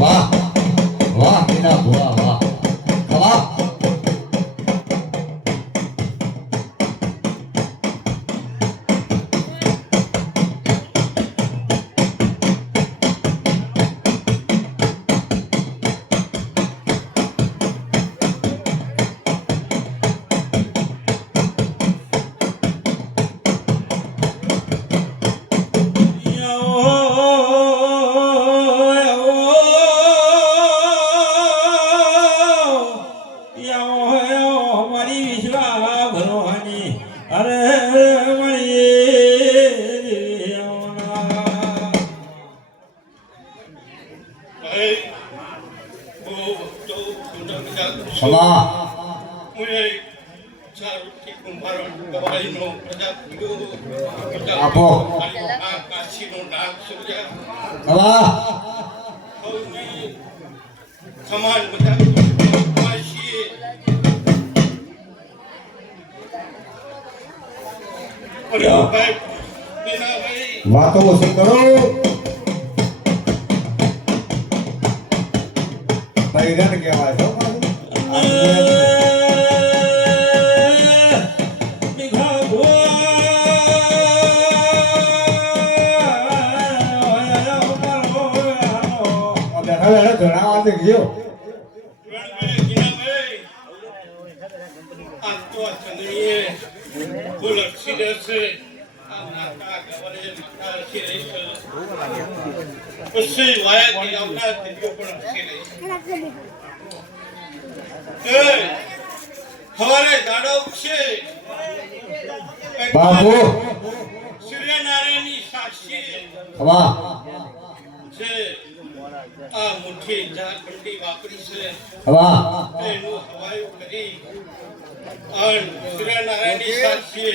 વાહ વાહ મીના ભુવા વાહ. ક્ષમા આપો ક્ષમા સમાન બધા વાતો શું કરો બૈરન કહેવાય છો બેઠા ગયો આ તો જશે. પછી વાયા આવનાર દીકરીઓ પણ અટકી રહી છે. એ, સવારે ઉગશે. બાપુ સૂર્યનારાયણની સાક્ષી વાહ છે આ મુઠ્ઠી ઝાડખંડી વાપરી છે ક્ષમા એનું હવાયું કરી અન સૂર્યનારાયણની સાક્ષીએ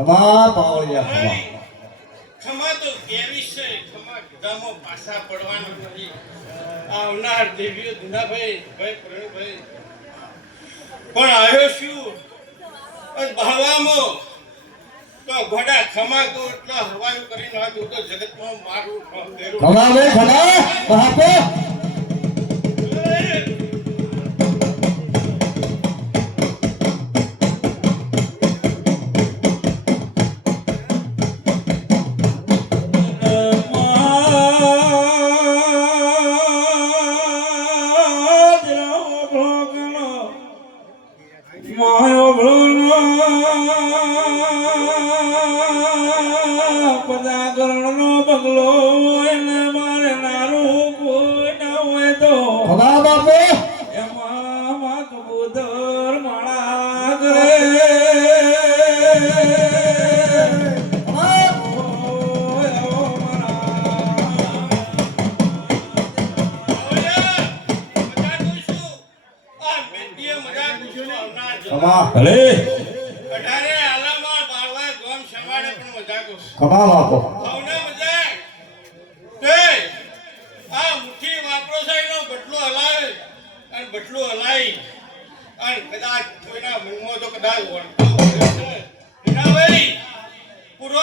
ક્ષમા પાવળિયા ખમા. ખમા તો કેવી છે ખમા ગામો પાછા પડવાના નથી. આવનાર દેવીઓ દુનાભાઈ ભાઈ પ્રણુભાઈ પણ આવ્યો શું? બહાવામાં તો ઘોડા ખમા તો એટલા હવાયું કરીને આવ્યો તો જગતમાં મારું ખમા ખમા. બાપુ પદાકરણનો બગલો એને મારે નારું કોઈ ના હોય તો. બાપુ. એમાં માં કબૂતર માળા કરે. ઓય મજા કુશું. ક્ષમા બાપુ સૌને મજા તે, આ મુઠ્ઠી વાપરો છે, એનો બટલો હલાવે અને કદાચ કોઈના મનમાં તો કદાચ વળતો ભાઈ. પૂરો